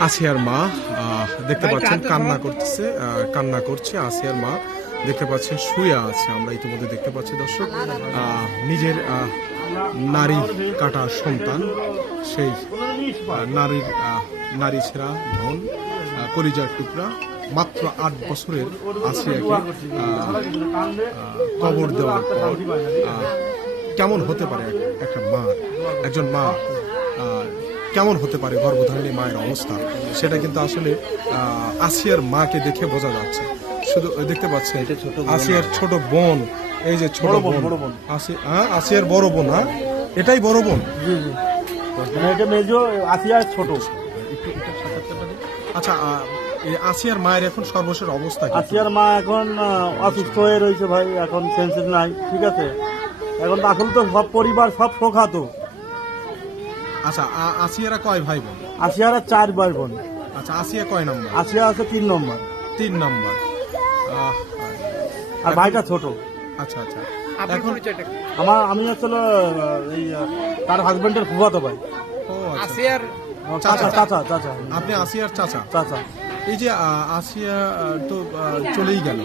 আসিয়ার মা দেখতে পাচ্ছেন কান্না করতেছে কান্না করছে আসিয়ার মা। দেখতে পাচ্ছেন শুয়ে আছে আমরা ইতিমধ্যে দেখতে পাচ্ছি দর্শক। আহ, নিজের আহ, নারী কাটা সন্তান সেই নারীর নারী ছেঁড়া ধন কলিজার টুকরা। মাত্র আট বছরের আসিয়াকে কবর দেওয়ার পর। কেমন হতে পারে একটা মা একজন মা কেমন হতে পারে গর্ভধারিণী মায়ের অবস্থা? সেটা কিন্তু আসলে আসিয়ার মাকে দেখে বোঝা যাচ্ছে। শুধু দেখতে পাচ্ছেন আসিয়ার ছোট বোন এই যে ছোট বোন আসি- হ্যাঁ, আসিয়ার বড় বোন হ্যাঁ? এটাই বড় বোন। এটা মেজো আসিয়া ছোট। আচ্ছা আসিয়ার মায়ের এখন সর্বশেষ অবস্থা কি? আসিয়ার মা এখন অসুস্থ হয়ে রয়েছে ভাই এখন সেন্সেস নাই ঠিক আছে? এখন তো তো সব পরিবার সব শোকাত আচ্ছা আ- আসিয়ারা কয় ভাই বোন? আসিয়ারা চার ভাই বোন। আচ্ছা আসিয়া কয় নম্বর? আসিয়া আছে তিন নম্বর। তিন নম্বর। আর ভাইটা ছোট। আচ্ছা আচ্ছা। এখন আমার আমি আসলে এই তার হাজবেন্ডের ফুফাতো ভাই। ও আচ্ছা। চাচা চাচা। চাচা আপনি আসিয়ার চাচা? চাচা। এই যে আসিয়া তো চলেই গেল।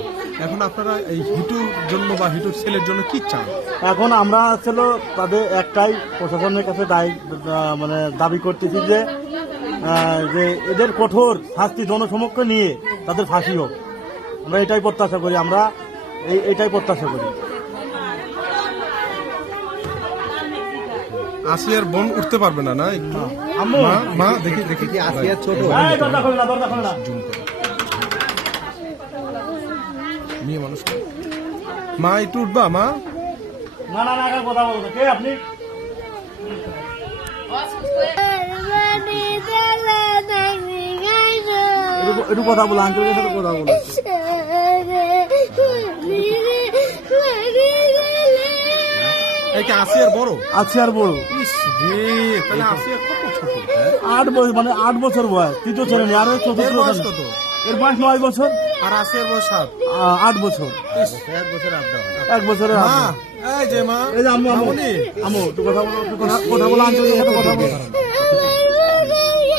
এখন আপনারা এই হিটুর জন্য বা হিটুর ছেলের জন্য কি চান? এখন আমরা আসলে তাদের একটাই প্রশাসনের কাছে দায়ী মানে দাবি করতেছি যে যে এদের কঠোর শাস্তি জনসমক্ষ নিয়ে তাদের ফাঁসি হোক। আমরা এটাই প্রত্যাশা করি, আমরা এই, এটাই প্রত্যাশা করি। আসিয়ার বোন উঠতে পারবে না না? একটু আম্মু। মা মা দেখি। দেখি কি আসিয়া ছোট। এই, দরজা খোলো না, দরজা খোলো। না। জুম করে। মেয়ে মানুষ মা একটু উঠবা মা? না না না কথা বলব। কে আপনি? একটু কথা বলো আঙ্কেলের সাথে কথা বলো। কি আসিয়ার বড়? আছি আর বড়। ইস রে তাহলে আসিয়া কত ছোট? হ্যাঁ? আট বছর মানে আট বছর বয়স তৃতীয় মেয়ে আর চতুর্থ এর বয়স। কত? এর বয়স নয় বছর? আর আসিয়ার বয়স সাত? আ- আট বছর। এক বছর আপ এক বছরের মা আট। এই যে মা এই যে আম্মু আম্মু। মামুনি। আম্মু একটু কথা বলো কথা কথা বলো আঙ্কেলের সাথে কথা বলো।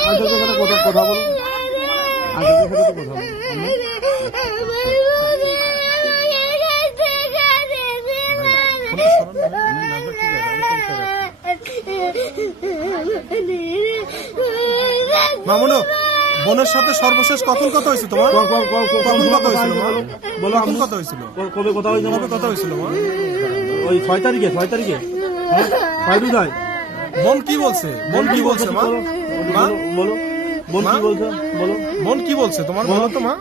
আঙ্কেলের সাথে কথা কথা বলো। আঙ্কেলের সাথে কথা বলো। আম্মু। ফোনটা সরান না, হুম, নাম্বার ঠিক আছে, আমি ফোন সরাচ্ছি। মামুনো বোনের সাথে সর্বশেষ কখন কথা হয়েছে তোমার? কখন কথা হয়েছিল বলো কখন কথা হয়েছিল? কবে কথা হয়েছে কবে কথা হয়েছিল ওই ছয় তারিখে ছয় তারিখে। হ্যাঁ? ছয় যায় বোন কি বলছে? বোন কি বলছে মা? মা? বলো বোন মা? কি বলছে? বলো। বোন কি বলছে? তোমার বলো। তো মা।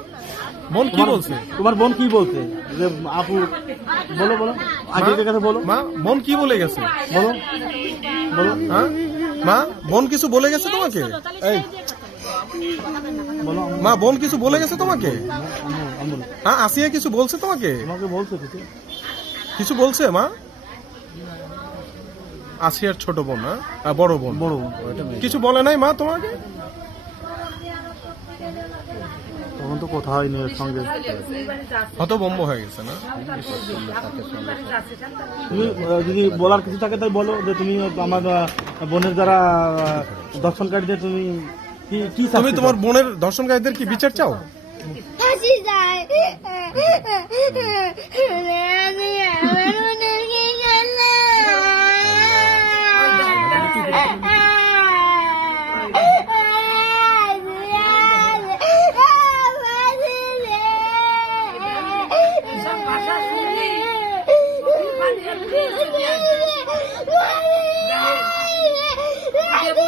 বোন কি বলছে? তোমার বোন কি বলছে? যে আপু বলো বলো। আগে বলো। মা বোন কি বলে গেছে? বলো। বলো। হ্যাঁ? মা বোন কিছু বলে গেছে তোমাকে? এই। মা বোন কিছু বলে গেছে তোমাকে? হ্যাঁ আসিয়া কিছু বলছে তোমাকে? তোমাকে বলছে কিছু। কিছু বলছে মা? আসিয়ার ছোট বোন হ্যাঁ? বড় বোন বড় বোন। কিছু বলে নাই মা তোমাকে? তখন তো কথা হয়নি ওর সঙ্গে। হত বম্ব হয়ে গেছে না? তুমি যদি বলার কিছু থাকে তাই বলো যে তুমি আমার বোনের যারা দর্শনকারীদের তুমি কি কি তুমি তোমার বোনের দর্শনকারীদের কি বিচার চাও? হাসি যায়। কি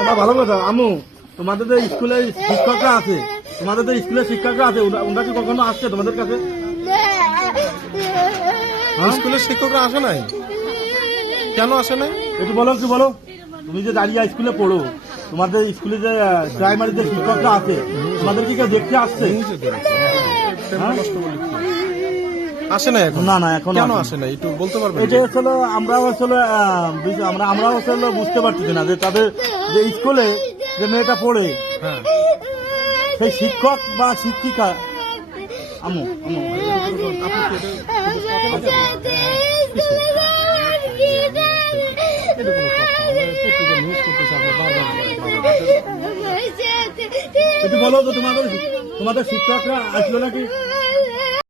ওটা ভালো কথা। আমু তোমাদের তো স্কুলে শিক্ষকরা আছে। তোমাদের তো স্কুলে শিক্ষকরা আছে। ওরা- ওরা কি কখনো আসছে তোমাদের কাছে? হ্যাঁ? স্কুলের শিক্ষকরা আসে নাই? কেন আসে নাই? একটু বলো একটু বলো। তুমি যে দাঁড়িয়ে স্কুলে পড়ো। তোমাদের স্কুলে যে প্রাইমারি যে শিক্ষকরা আছে তোমাদের কি কেউ দেখতে আসছে? হ্যাঁ? আসে না এখন? না, না, এখনও কেন আসে না একটু বলতে পারবেন এটা আসলে আমরা আসলে আমরা আমরা আসলে বুঝতে পারতেছি না যে তাদের যে স্কুলে যে মেয়েটা পড়ে হ্যাঁ। সেই শিক্ষক বা শিক্ষিকা আমু আমু। বলো তো তোমাদের তোমাদের শিক্ষকরা আসলো নাকি?